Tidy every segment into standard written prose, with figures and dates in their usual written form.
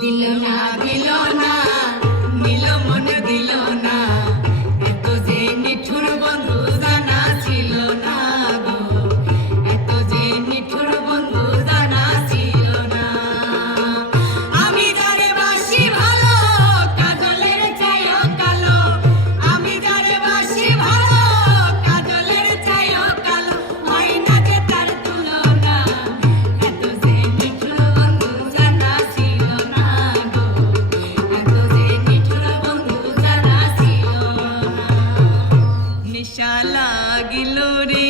দিল না দিল না নীল মনে দিল না এত যে নিঠুর বন্ধু জানা ছিল না গো এত যে নিঠুর বন্ধু জানা ছিল না আমি যারে বাসি ভালো কাজলের চাইও কালো আমি যারে বাসি ভালো কাজলের চাইও কালো হয় না যে তার তুলনা এত যে নিঠুর বন্ধু জানা ছিল না গো এত যে নিঠুর বন্ধু জানা ছিল না নিশা লাগিল রে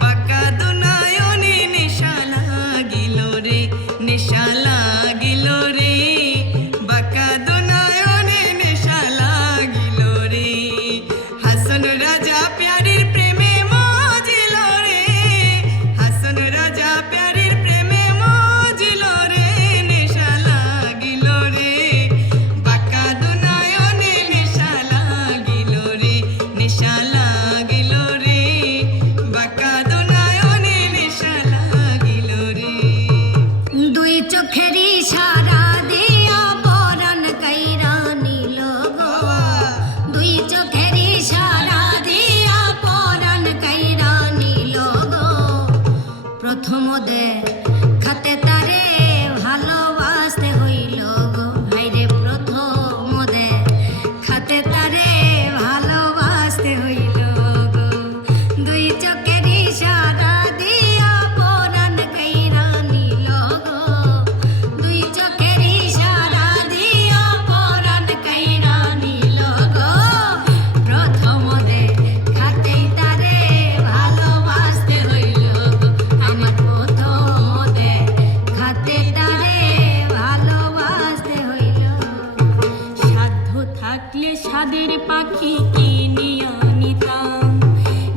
বাঁকা দুনয়নে নেশা লাগিল রে নেশা লাগিল রে বাঁকা দুনয়নে নেশা লাগিল রে হাসন রাজা প্যারির প্রেমে মজিল রে হাসন রাজা প্যারির প্রেমে মজিল রে নেশা লাগিল রে বাঁকা দুনয়নে নেশা লাগিল রে নেশা লাগিল রে বাঁকা দুনয়নে নেশা লাগিল রে দুই চোখের ইশারা দিয়া পরাণ কাইরা নিল গো দুই চোখের ইশারা দিয়া পরাণ কাইরা নিল গো প্রথম দেখাতে তারে ভালোবাসতে হইল গো হাইরে প্রথম দেখাতে তারে ভালোবাসতে হইল গো দুই চোখের ইশারা দিয়া পরাণ কাইরা নিল গো দুই চোখের ইশারা দিয়া পরাণ কাইরা নিল গো প্রথম দেখাতেই তারে ভালোবাসতে হইল গো আমার প্রথম দেখাতে তারে ভালোবাসতে হইল সাধ্য থাকলে সাদের পাখি কিনিয়া নিতাম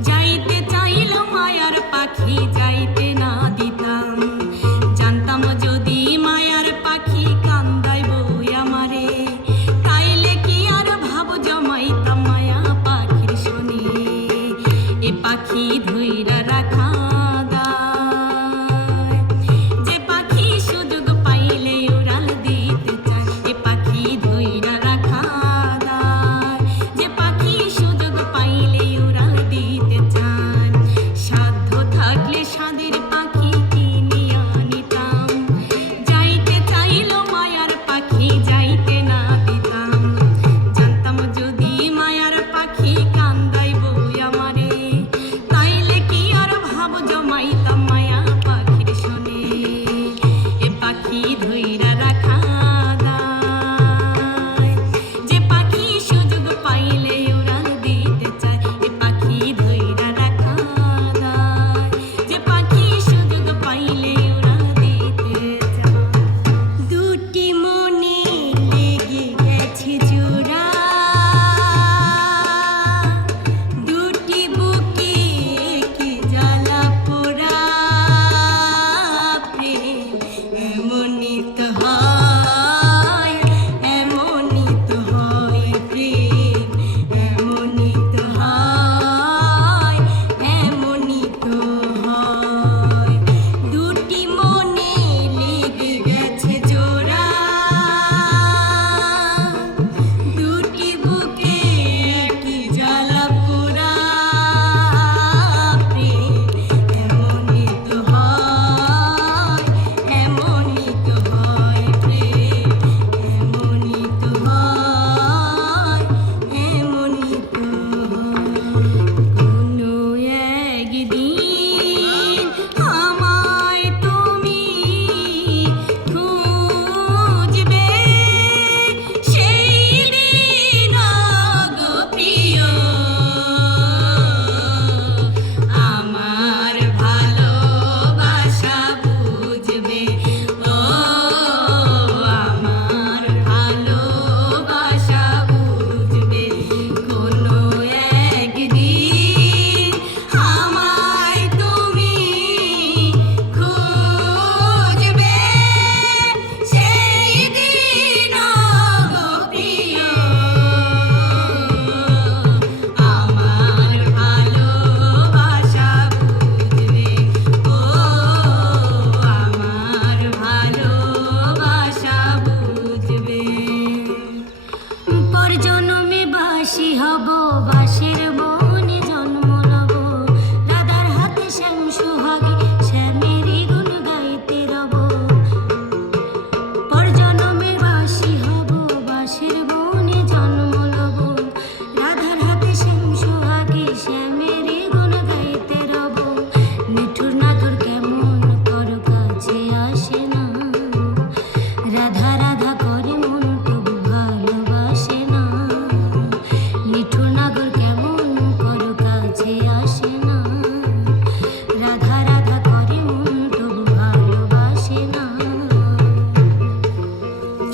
যাইতে চাইল মায়ার পাখি যাইতে না দিতাম জানতাম যদি মায়ার পাখি কান্দাইব আমারে তাইলে কি আর ভাব জমাইতাম মায়া পাখির শনি এ পাখি ধইরা রাখা দায় যে পাখি সুযোগ পাইলে উড়াল দিতে চায় এ পাখি ধইরা রাখা দায় যে পাখি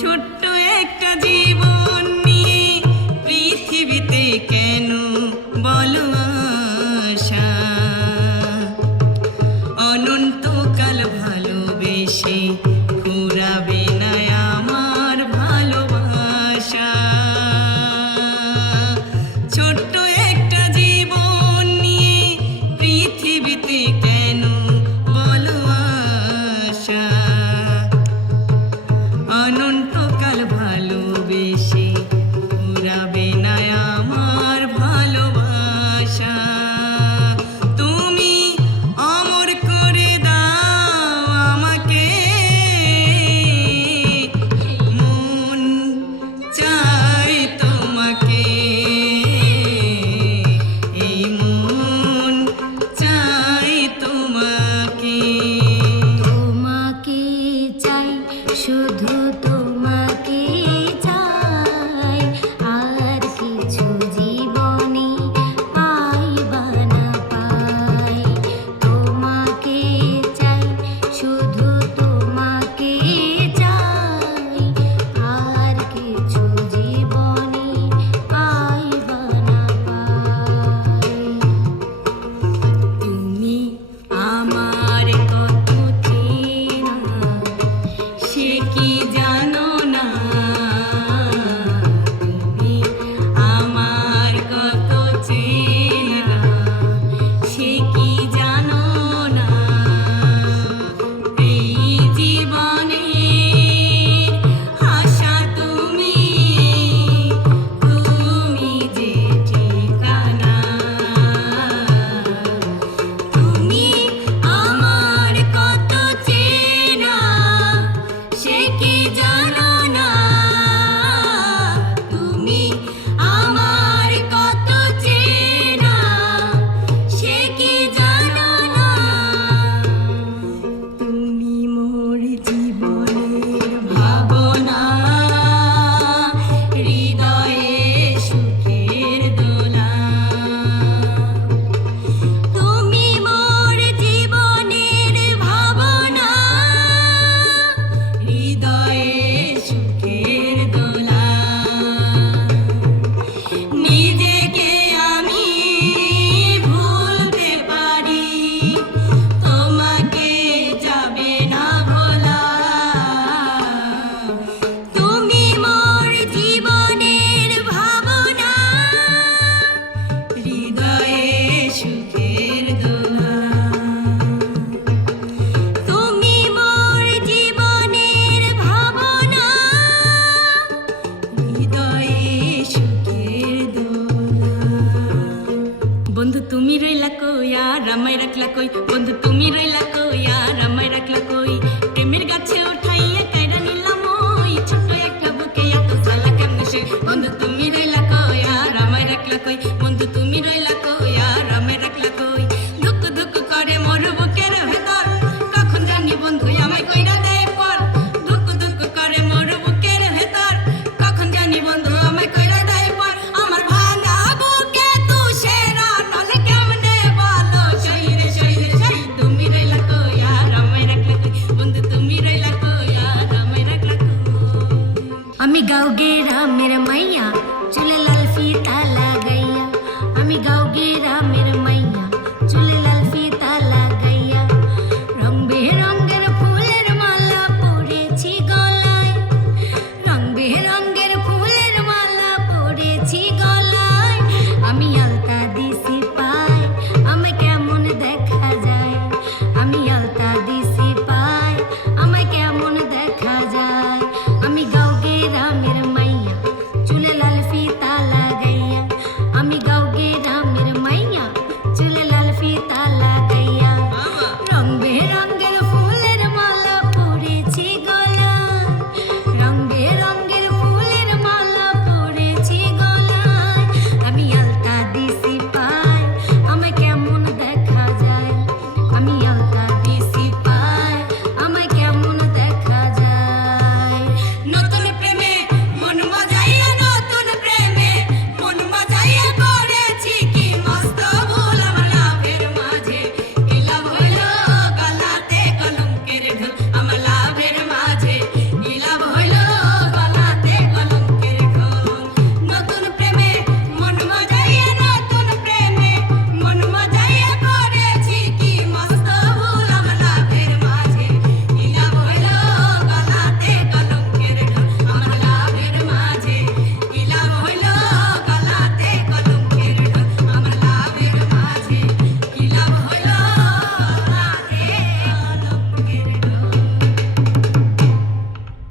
ছোট্ট একটা জীবন নিয়ে পৃথিবীতে কেন বলো আশা, অনন্তকাল ভালোবেসে ফুরাবে না আমার ভালোবাসা। ছোট্ট একটা জীবন নিয়ে পৃথিবীতে কেন বলো আশা, অনন্তকাল ভালোবেসে ফুরাবে না আমার ভালোবাসা। তুমি অমর করে দাও আমাকে, মন চাই তোমাকে, এই মন চাই তোমাকে। তোমাকে চাই, শুধু তোমাকে চাই, আর কিছু জীবনে পাই বা না পাই। তোমাকে চাই, শুধু তোমাকে চাই, আর কিছু জীবনে পাই বা না পাই। তুমি আমার কত চেনা সে কি জানো না, তুমি আমার কত চেনা সে কি জানো না। এই জীবনের আশা তুমি, তুমি যে ঠিকানা। তুমি আমার কত চেনা সে কি জানো না, তুমি আমার কত চেনা সে কি জানো না। তুমি মোর জীবনের ভাবনা, হৃদয়ে সুখের দোলা। তুমি মোর জীবনের ভাবনা, হৃদয়ে সুখের দোলা। নিজেকে আমি ভুলতে পারি, তোমাকে যাবে না ভোলা। তুমি মোর জীবনের ভাবনা, হৃদয়ে সুখের দোলা। তুমি মোর জীবনের ভাবনা, হৃদয়ে সুখের দোলা। বন্ধু তুমি রইলা কই আর আমায় রাখলা কই, বন্ধু তুমি রইলা কই আর আমায় রাখলা কই। প্রেমের গাছে উঠাইয়া কাইরা নিলাম ওই, ছোট্ট একটা বুকে এত জ্বালা কেমনে সই। বন্ধু তুমি রইলা কই আর আমায় রাখলা কই, বন্ধু তুমি রইলা কই আর আমায় রাখলা কই। ধুক ধুক করে মোর বুকের ভেতর, কখন জানি বন্ধু আমায় কইরা দেয় পর। ধুক ধুক করে মোর বুকের ভেতর, কখন জানি বন্ধু আমায় কইরা দেয় পর। আমার ভাঙা বুকে তুষেরা নলে কেমনে বলো সই রে সই রে সই। তুমি রইলা কই আর আমায় রাখলা কই, বন্ধু তুমি রইলা কই আর আমায় রাখলা কই। আমি গাঁও গ্রামের মাইয়া, চুলে লাল